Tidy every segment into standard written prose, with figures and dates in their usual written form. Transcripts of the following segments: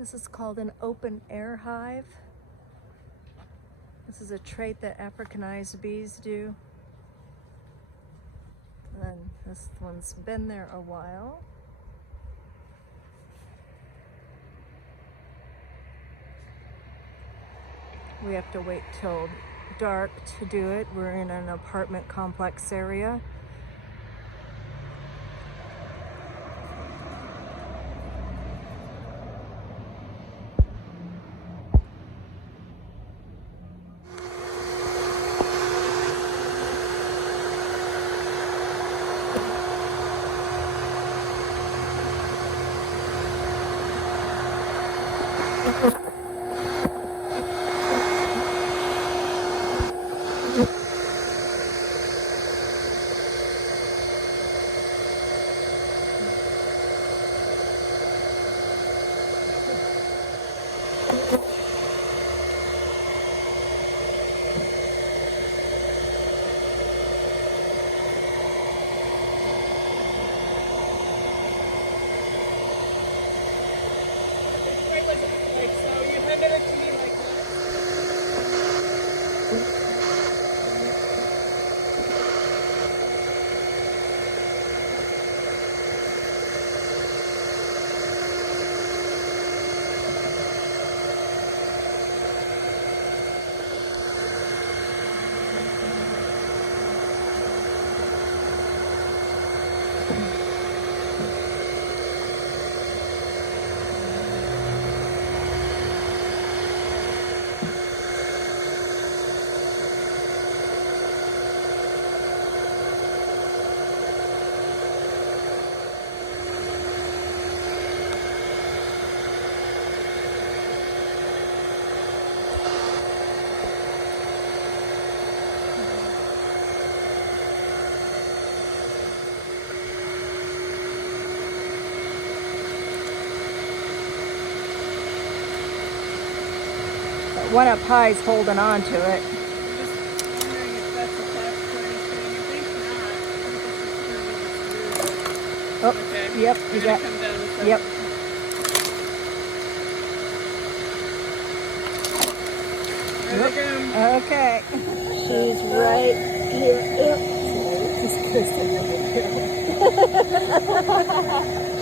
This is called an open air hive. This is a trait that Africanized bees do. And this one's been there a while. We have to wait till dark to do it. We're in an apartment complex area. One up high is holding on to it. Oh, okay. Yep, you got. Yep. Okay. She's right here.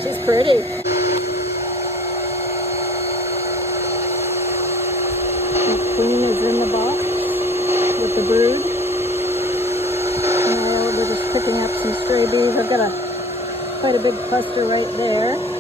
She's pretty. The queen is in the box with the brood. We're just picking up some stray bees. I've got quite a big cluster right there.